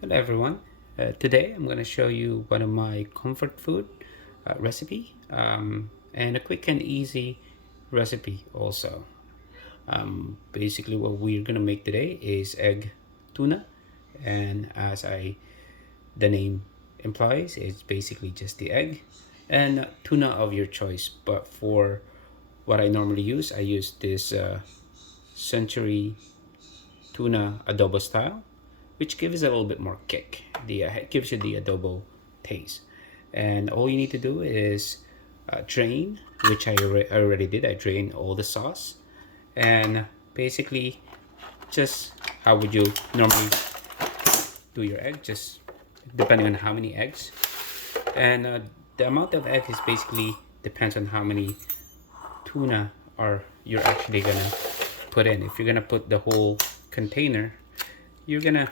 Hello everyone. Today I'm going to show you one of my comfort food recipe and a quick and easy recipe also. Basically what we're going to make today is egg tuna, and the name implies, it's basically just the egg and tuna of your choice. But for what I normally use, I use this century tuna adobo style, which gives a little bit more kick. It gives you the adobo taste, and all you need to do is drain, which I already did. I drained all the sauce, and basically just how would you normally do your egg, just depending on how many eggs, and the amount of egg is basically depends on how many tuna are you're actually gonna put in. If you're gonna put the whole container, you're gonna,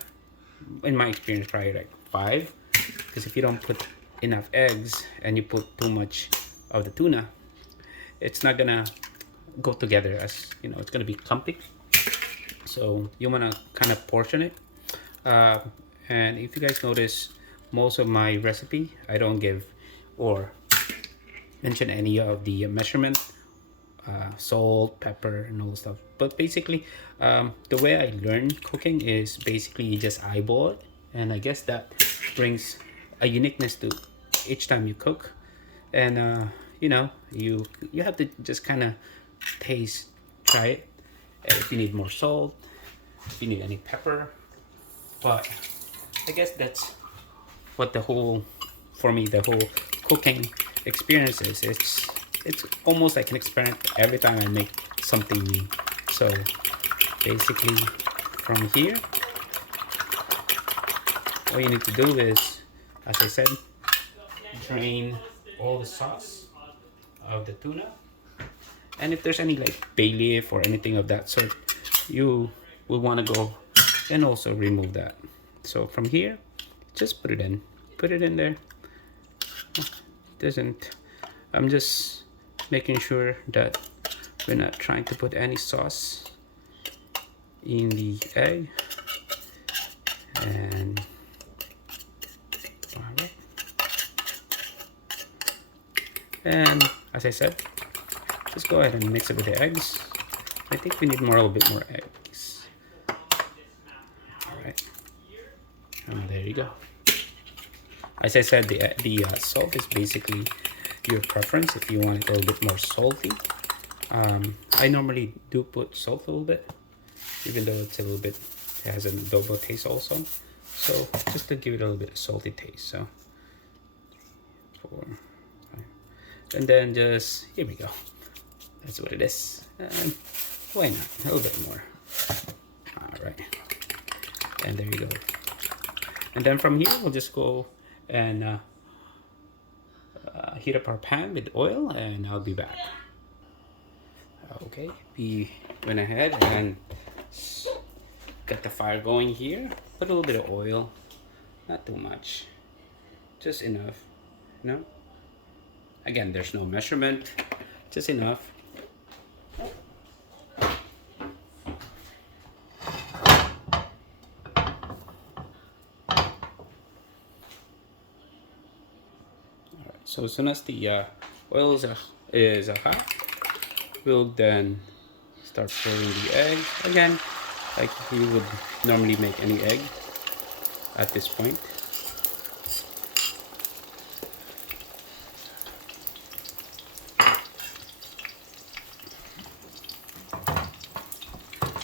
in my experience, probably like five, because if you don't put enough eggs and you put too much of the tuna, it's not gonna go together, as you know, it's gonna be clumpy. So you want to kind of portion it, uh, and if you guys notice, most of my recipe I don't give or mention any of the measurement, salt, pepper, and all the stuff. But basically, the way I learned cooking is basically you just eyeball it, and I guess that brings a uniqueness to each time you cook. And you have to just kind of taste, try it, if you need more salt, if you need any pepper. But I guess that's what the whole, for me, the whole cooking experience is. It's almost like an experiment every time I make something new. So basically, from here, all you need to do is, as I said, drain all the sauce of the tuna, and if there's any like bay leaf or anything of that sort, you will want to go and also remove that. So from here, just put it in there. Doesn't I'm just making sure that we're not trying to put any sauce in the egg. And all right. And as I said, just go ahead and mix it with the eggs. I think we need a little bit more eggs. All right, and there you go. As I said, the salt is basically your preference. If you want it a little bit more salty, I normally do put salt a little bit, even though it's a little bit, it has an adobo taste also. So just to give it a little bit of salty taste. So 4, 5, and then just here we go. That's what it is. And why not a little bit more? All right, and there you go. And then from here, we'll just go and heat up our pan with oil, and I'll be back. Okay, we went ahead and got the fire going here. Put a little bit of oil, not too much, just enough. No, again, there's no measurement, just enough. So as soon as the oil is hot, we'll then start pouring the egg. Again, like we would normally make any egg at this point.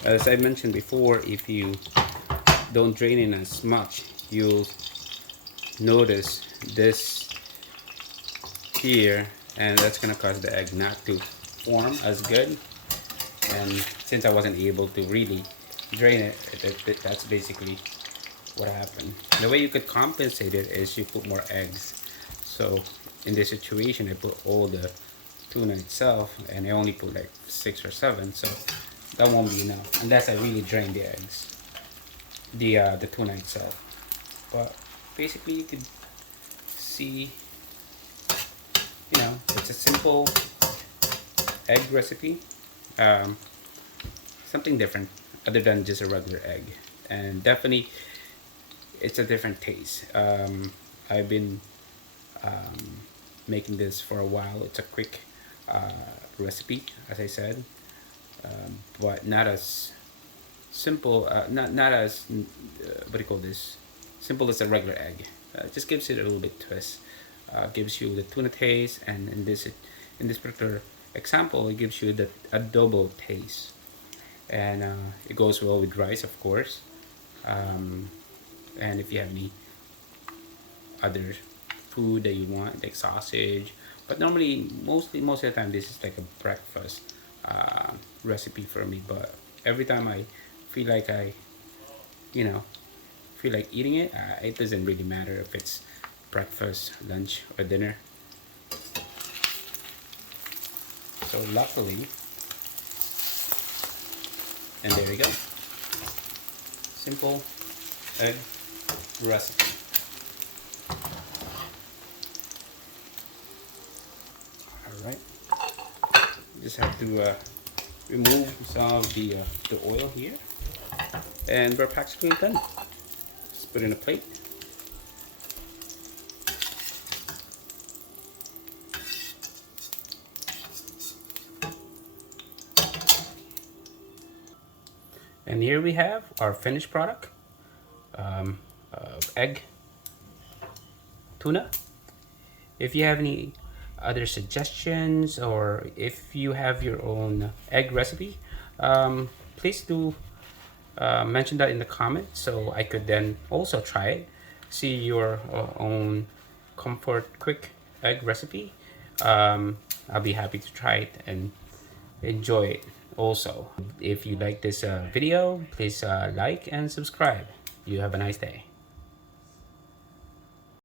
As I mentioned before, if you don't drain in as much, you'll notice this here, and that's gonna cause the egg not to form as good. And since I wasn't able to really drain it, that's basically what happened. The way you could compensate it is you put more eggs. So in this situation, I put all the tuna itself, and I only put like 6 or 7, so that won't be enough unless I really drain the eggs, the tuna itself. But basically, you could see, it's a simple egg recipe, something different other than just a regular egg. And definitely, it's a different taste. I've been making this for a while. It's a quick recipe, as I said, but not as simple. Not as what do you call this? Simple as a regular egg. It just gives it a little bit twist. Gives you the tuna taste, and in this particular example, it gives you the adobo taste, and it goes well with rice, of course. Um, and if you have any other food that you want, like sausage, but normally, most of the time, this is like a breakfast recipe for me. But every time I feel like you know, feel like eating it, it doesn't really matter if it's breakfast, lunch, or dinner. So luckily, and there you go, simple egg recipe. All right, just have to remove some of the oil here, and we're practically done. Just put in a plate. And here we have our finished product of egg tuna. If you have any other suggestions, or if you have your own egg recipe, please do mention that in the comments so I could then also try it, see your own comfort quick egg recipe. I'll be happy to try it and enjoy it also. If you like this video, please like and subscribe. You have a nice day.